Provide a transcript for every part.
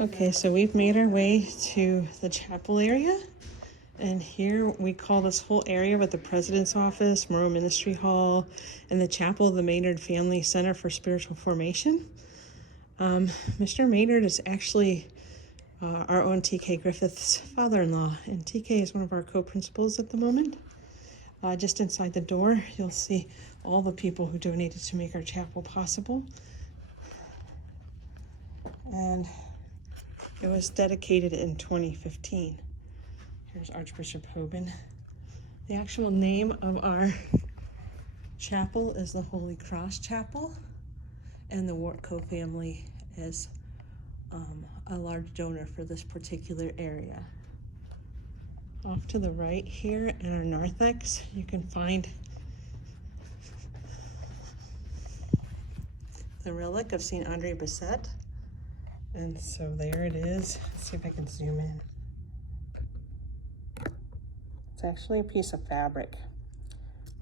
Okay, so we've made our way to the chapel area, and here we call this whole area with the President's Office, Morrow Ministry Hall, and the chapel of the Maynard Family Center for Spiritual Formation. Mr. Maynard is actually our own T.K. Griffith's father-in-law, and T.K. is one of our co-principals at the moment. Just inside the door, you'll see all the people who donated to make our chapel possible. And it was dedicated in 2015. Here's Archbishop Hoban. The actual name of our chapel is the Holy Cross Chapel, and the Wartco family is a large donor for this particular area. Off to the right here in our narthex, you can find the relic of St. Andre Bessette. And so there it is. Let's see if I can zoom in. It's actually a piece of fabric.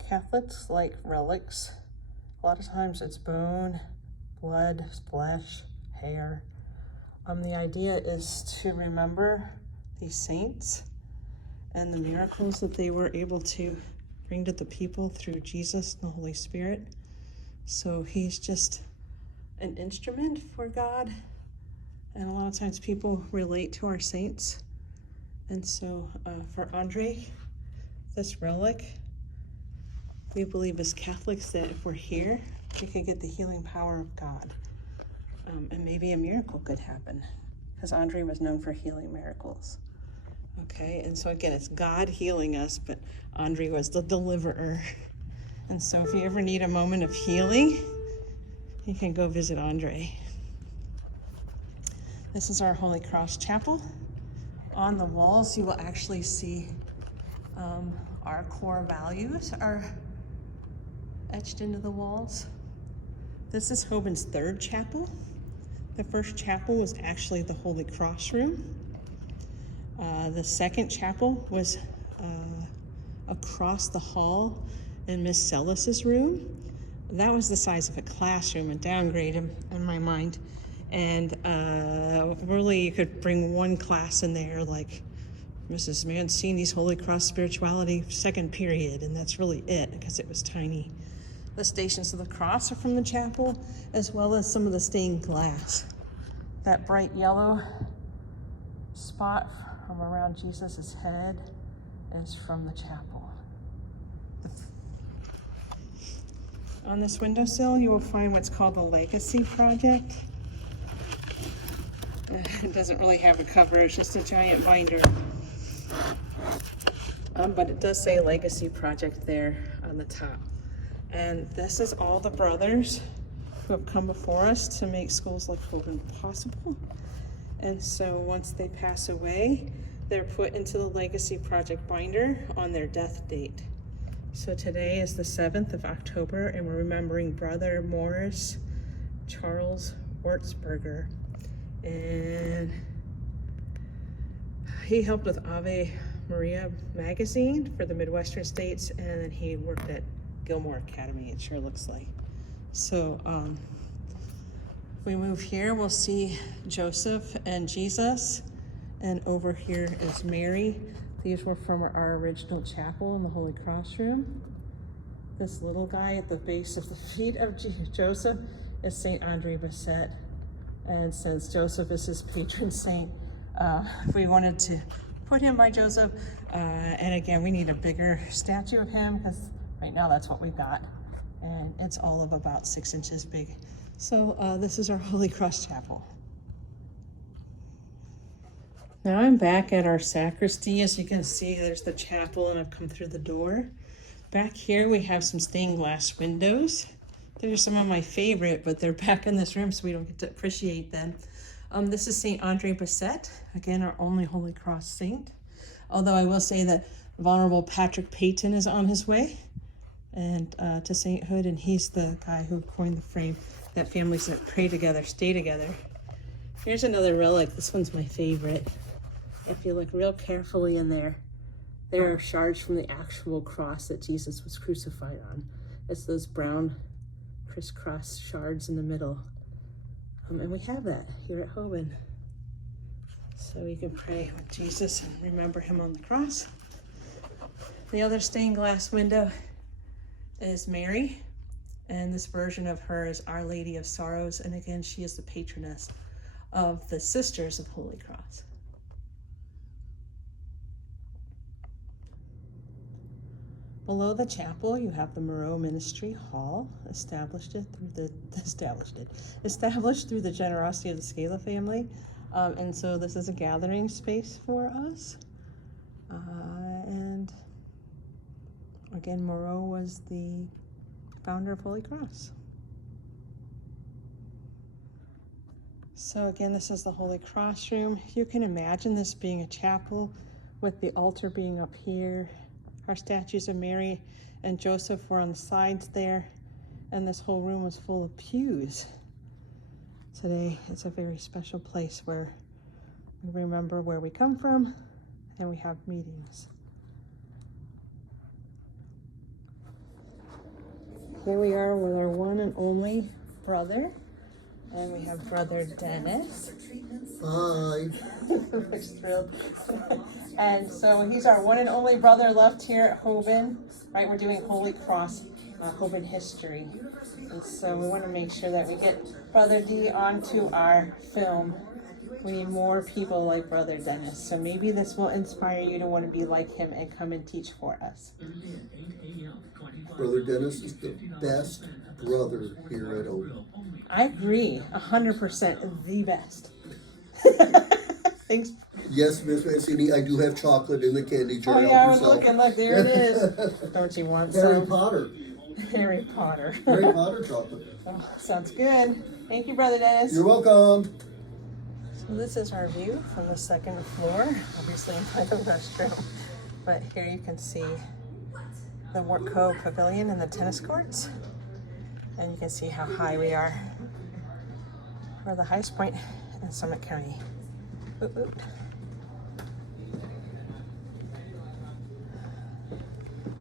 Catholics like relics. A lot of times it's bone, blood, flesh, hair. The idea is to remember these saints and the miracles that they were able to bring to the people through Jesus and the Holy Spirit. So he's just an instrument for God. And a lot of times people relate to our saints. And so for Andre, this relic, we believe as Catholics that if we're here, we could get the healing power of God. And maybe a miracle could happen, because Andre was known for healing miracles. Okay, and so again, it's God healing us, but Andre was the deliverer. And so if you ever need a moment of healing, you can go visit Andre. This is our Holy Cross Chapel. On the walls, you will actually see our core values are etched into the walls. This is Hoban's third chapel. The first chapel was actually the Holy Cross room. The second chapel was across the hall in Miss Sellis's room. That was the size of a classroom, a downgrade in my mind. And really you could bring one class in there, like Mrs. Mancini's Holy Cross Spirituality second period, and that's really it, because it was tiny. The Stations of the Cross are from the chapel, as well as some of the stained glass. That bright yellow spot from around Jesus's head is from the chapel. On this windowsill, you will find what's called the Legacy Project. It doesn't really have a cover, it's just a giant binder. But it does say Legacy Project there on the top. And this is all the brothers who have come before us to make schools like Hoban possible. And so once they pass away, they're put into the Legacy Project binder on their death date. So today is the 7th of October, and we're remembering Brother Morris Charles Wurzburger. And he helped with Ave Maria magazine for the Midwestern states, and then he worked at Gilmore Academy, it sure looks like. So if we move here, we'll see Joseph and Jesus, and over here is Mary. These were from our original chapel in the Holy Cross room. This little guy at the base of the feet of Joseph is St. Andre Bessette. And since Joseph is his patron saint, we wanted to put him by Joseph. And again, we need a bigger statue of him, because right now that's what we've got. And it's all of about 6 inches big. So this is our Holy Cross Chapel. Now I'm back at our sacristy. As you can see, there's the chapel, and I've come through the door. Back here we have some stained glass windows. They're some of my favorite, but they're back in this room, so we don't get to appreciate them. This is St. Andre Bessette, again, our only Holy Cross saint. Although I will say that Venerable Patrick Peyton is on his way and to sainthood, and he's the guy who coined the frame that families that pray together stay together. Here's another relic. This one's my favorite. If you look real carefully in there, there are shards from the actual cross that Jesus was crucified on. It's those brown crisscross shards in the middle. And we have that here at Hoban. so we can pray with Jesus and remember him on the cross. The other stained glass window is Mary, and this version of her is Our Lady of Sorrows, and again, she is the patroness of the Sisters of Holy Cross. Below the chapel, you have the Moreau Ministry Hall, established through the generosity of the Scala family. And so this is a gathering space for us. And again, Moreau was the founder of Holy Cross. So again, this is the Holy Cross room. You can imagine this being a chapel with the altar being up here. Our statues of Mary and Joseph were on the sides there, and this whole room was full of pews. Today, it's a very special place where we remember where we come from, and we have meetings. Here we are with our one and only brother, and we have Brother Dennis. Hi. Looks thrilled. And so he's our one and only brother left here at Hoban, right? We're doing Holy Cross Hoban history. And so we want to make sure that we get Brother D onto our film. We need more people like Brother Dennis. So maybe this will inspire you to want to be like him and come and teach for us. Brother Dennis is the best brother here at Hoban. I agree, 100% the best. Thanks. Yes, Miss Mancini, I do have chocolate in the candy jar. Oh yeah, I was looking. Look, there it is. Don't you want Harry some? Potter. Harry Potter. Harry Potter chocolate. Oh, sounds good. Thank you, Brother Dennis. You're welcome. So this is our view from the second floor, obviously by the restroom. But here you can see the Wartco Pavilion and the tennis courts. And you can see how high we are. We're the highest point in Summit County. Oop, oop.